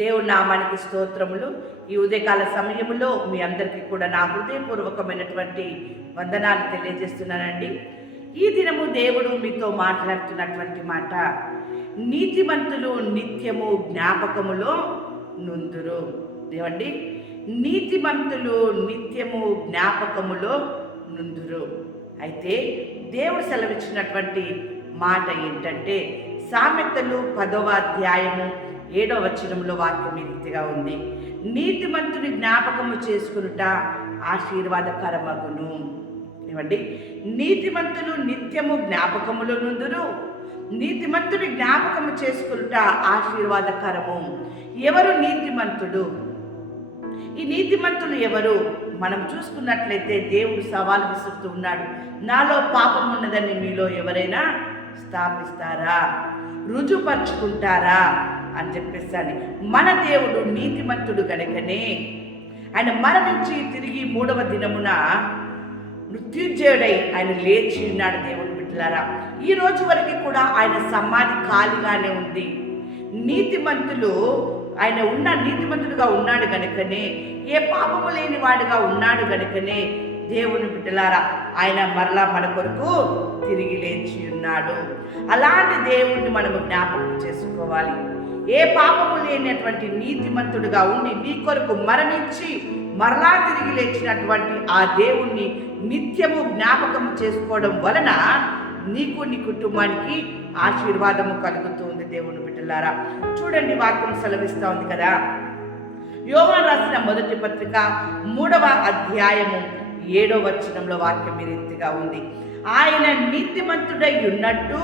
దేవు నామానికి స్తోత్రములు. ఈ ఉదయకాల సమయంలో మీ అందరికీ కూడా నా హృదయపూర్వకమైనటువంటి వందనాలు తెలియజేస్తున్నానండి. ఈ దినము దేవుడు మీతో మాట్లాడుతున్నటువంటి మాట నీతిమంతులు నిత్యము జ్ఞాపకములో నుందురు. ఏమండి? నీతిమంతులు నిత్యము జ్ఞాపకములో నుందురు. అయితే దేవుడు సెలవిచ్చినటువంటి మాట ఏంటంటే సామెతలు పదవ అధ్యాయము ఏడవ వచనంలో వాక్యం ఈ రీతిగా ఉంది. నీతిమంతుని జ్ఞాపకము చేసుకునుట ఆశీర్వాదకరమగును. ఏమండి? నీతిమంతులు నిత్యము జ్ఞాపకములో నుందురు. నీతిమంతుని జ్ఞాపకము చేసుకునుట ఆశీర్వాదకరము. ఎవరు నీతిమంతుడు? ఈ నీతిమంతులు ఎవరు? మనం చూసుకున్నట్లయితే దేవుడు సవాల్ విసురుతూ ఉన్నాడు. నాలో పాపం ఉన్నదని మీలో ఎవరైనా స్థాపిస్తారా? రుజుపరుచుకుంటారా? అని చెప్పేసి మన దేవుడు నీతిమంతుడు కనుకనే ఆయన మరణించి తిరిగి మూడవ దినమున మృత్యుంజయుడై ఆయన లేచి ఉన్నాడు దేవుడు బిడ్డలారా. ఈ రోజు వరకు కూడా ఆయన సమాధి ఖాళీగానే ఉంది. నీతిమంతులు ఆయన ఉన్న నీతిమంతుడుగా ఉన్నాడు గనుకనే ఏ పాపము లేని వాడుగా ఉన్నాడు గనుకనే దేవుని బిడ్డలారా ఆయన మరలా మన కొరకు తిరిగి లేచి ఉన్నాడు. అలాంటి దేవుణ్ణి మనము జ్ఞాపకం చేసుకోవాలి. ఏ పాపము లేనటువంటి నీతిమంతుడుగా ఉండి నీ కొరకు మరణించి మరలా తిరిగి లేచినటువంటి ఆ దేవుణ్ణి నిత్యము జ్ఞాపకం చేసుకోవడం వలన నీకు నీ కుటుంబానికి ఆశీర్వాదము కలుగుతుంది దేవుని బిడ్డలారా. చూడండి వాక్యం సెలవిస్తూ ఉంది కదా. యోగా రాసిన మొదటి పత్రిక మూడవ అధ్యాయము ఏడో వచనంలో వాక్యం ఈ రీతిగా ఉంది. ఆయన నీతిమంతుడై ఉన్నట్టు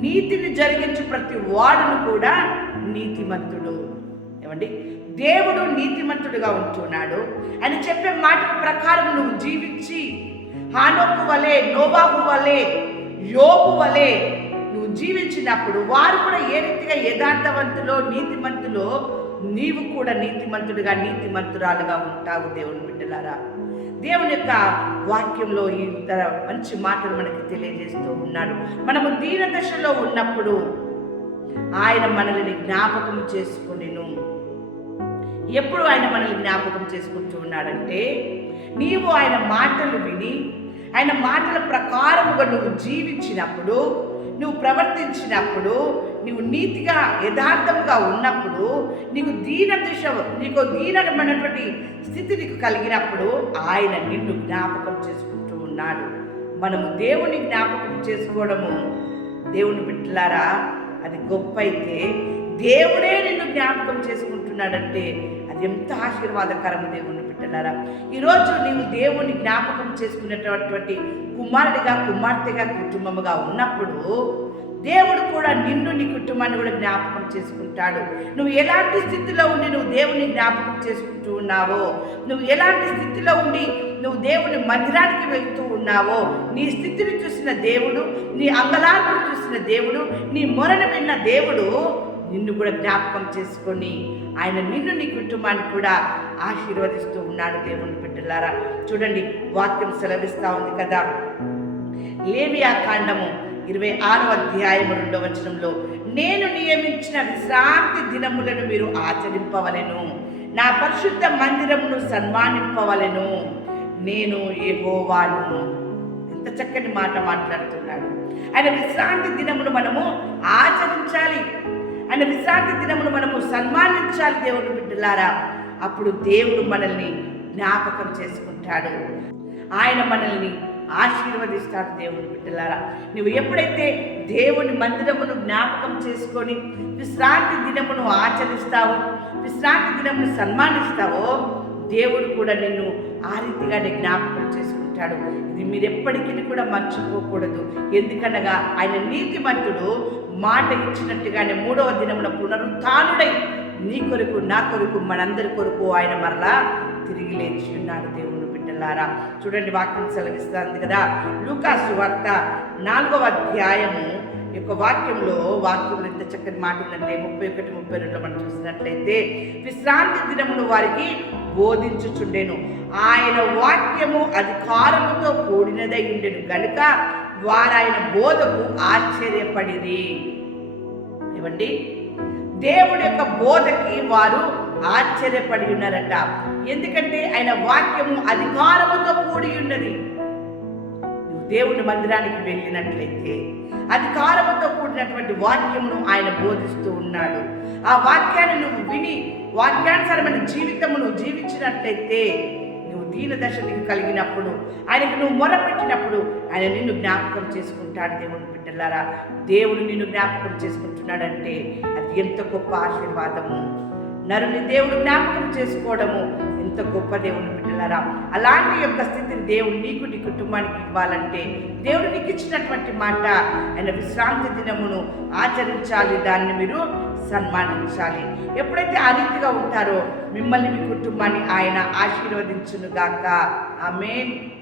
నీతిని జరిగించు ప్రతి వాడును కూడా నీతిమంతుడు. ఏమండి? దేవుడు నీతిమంతుడుగా ఉంటున్నాడు అని చెప్పే మాట ప్రకారం నువ్వు జీవించి హానోకు వలె నోబాహు వలె యోపు వలె నువ్వు జీవించినప్పుడు వారు కూడా ఏ రీతిగా యథార్థవంతులో నీతిమంతులో నీవు కూడా నీతిమంతుడిగా నీతిమంతురాలుగా ఉంటావు దేవుని బిడ్డలారా. దేవుని యొక్క వాక్యంలో ఈ మంచి మాటలు మనకి తెలియజేస్తూ ఉన్నాడు. మనము దీన దశలో ఉన్నప్పుడు ఆయన మనల్ని జ్ఞాపకం చేసుకునేను ఎప్పుడు ఆయన మనల్ని జ్ఞాపకం చేసుకుంటూ ఉన్నాడంటే నీవు ఆయన మాటలు విని ఆయన మాటల ప్రకారముగా నువ్వు జీవించినప్పుడు నువ్వు ప్రవర్తించినప్పుడు నువ్వు నీతిగా యథార్థముగా ఉన్నప్పుడు నీకు దీన దిశ నీకు దీనమైనటువంటి స్థితి నీకు కలిగినప్పుడు ఆయన నిన్ను జ్ఞాపకం చేసుకుంటూ ఉన్నాడు. మనము దేవుని జ్ఞాపకం చేసుకోవడము. దేవుని బిడ్డలారా అది గొప్ప అయితే దేవుడే నిన్ను జ్ఞాపకం చేసుకుంటున్నాడంటే అది ఎంత ఆశీర్వాదకరము దేవుని బిడ్డలారా. ఈరోజు నీవు దేవుని జ్ఞాపకం చేసుకునేటటువంటి కుమారుడిగా కుమార్తెగా కుటుంబముగా ఉన్నప్పుడు దేవుడు కూడా నిన్ను నీ కుటుంబాన్ని కూడా జ్ఞాపకం చేసుకుంటాడు. నువ్వు ఎలాంటి స్థితిలో ఉండి నువ్వు దేవుని జ్ఞాపకం చేసుకుంటూ ఉన్నావో నువ్వు ఎలాంటి స్థితిలో ఉండి నువ్వు దేవుని మందిరానికి వెళ్తూ ఉన్నావో నీ స్థితిని చూసిన దేవుడు నీ అంగలాలను చూసిన దేవుడు నీ మొరను విన్న దేవుడు నిన్ను కూడా జ్ఞాపకం చేసుకొని ఆయన నిన్ను నీ కుటుంబాన్ని కూడా ఆశీర్వదిస్తూ ఉన్నాడు దేవుని బిడ్డలారా. చూడండి వాక్యం సెలవిస్తూ ఉంది కదా. లేవియా కాండము ఇరవై ఆరో అధ్యాయం రెండో వచనంలో నేను నియమించిన విశ్రాంతి దినములను మీరు ఆచరింపవలను. నా పరిశుద్ధ మందిరమును సన్మానింపవలెను. నేను ఏహోవాను ఎంత చక్కని మాట మాట్లాడుతున్నాడు. ఆయన విశ్రాంతి దినమును మనము ఆచరించాలి. ఆయన విశ్రాంతి దినమును మనము సన్మానించాలి దేవుడు బిడ్డలారా. అప్పుడు దేవుడు మనల్ని జ్ఞాపకం చేసుకుంటాడు. ఆయన మనల్ని ఆశీర్వదిస్తాడు దేవుని బిడ్డలారా. నువ్వు ఎప్పుడైతే దేవుని మందిరమును జ్ఞాపకం చేసుకొని విశ్రాంతి దినమును ఆచరిస్తావో విశ్రాంతి దినమును సన్మానిస్తావో దేవుడు కూడా నిన్ను ఆ రీతిగానే జ్ఞాపకం చేసుకుంటాడు. ఇది మీరు ఎప్పటికీ కూడా మర్చిపోకూడదు. ఎందుకనగా ఆయన నీతిమంతుడు మాట ఇచ్చినట్టుగానే మూడవ దినమున పునరుత్డై నీ కొరకు నా కొరకు మనందరి కొరకు ఆయన మరలా తిరిగి లేచి ఉన్నాడు దేవుడు. బిడ్డలారా చూడండి వాక్యం సెలవిస్తుంది. కదా లూకాసు వార్త నాలుగవ అధ్యాయము యొక్క వాక్యంలో వాక్యంలో ఎంత చక్కని మాట ఉందంటే ముప్పై ఒకటి ముప్పై రెండులో మనం చూసినట్లయితే విశ్రాంతి దినమును వారికి బోధించుచుండెను. ఆయన వాక్యము అధికారముతో కూడినదై ఉండెను. గనుక వారు ఆయన బోధకు ఆశ్చర్యపడిది ఏమండి? దేవుడి యొక్క బోధకి వారు ఆశ్చర్యపడి ఉన్నారట. ఎందుకంటే ఆయన వాక్యము అధికారముతో కూడి ఉన్నది. నువ్వు దేవుని మందిరానికి వెళ్ళినట్లయితే అధికారముతో కూడినటువంటి వాక్యమును ఆయన బోధిస్తూ ఉన్నాడు. ఆ వాక్యాన్ని నువ్వు విని వాక్యానుసారమైన జీవితమును జీవించినట్లయితే నువ్వు దీన దశ నీకు కలిగినప్పుడు ఆయనకు నువ్వు మొరపెట్టినప్పుడు ఆయన నిన్ను జ్ఞాపకం చేసుకుంటాడు దేవుని బిడ్డలారా. దేవుడు నిన్ను జ్ఞాపకం చేసుకుంటున్నాడంటే అది ఎంత గొప్ప ఆశీర్వాదము. నరుని దేవుడు జ్ఞాపకం చేసుకోవడము ఎంత గొప్ప దేవుని బిడ్డలారా? అలాంటి యొక్క స్థితిని దేవుడు నీకు నీ కుటుంబానికి ఇవ్వాలంటే దేవుడు నీకు ఇచ్చినటువంటి మాట ఆయన విశ్రాంతి దినమును ఆచరించాలి. దాన్ని మీరు సన్మానించాలి. ఎప్పుడైతే ఆ రీతిగా ఉంటారో మిమ్మల్ని మీ కుటుంబాన్ని ఆయన ఆశీర్వదించునుగాక. ఆమెన్.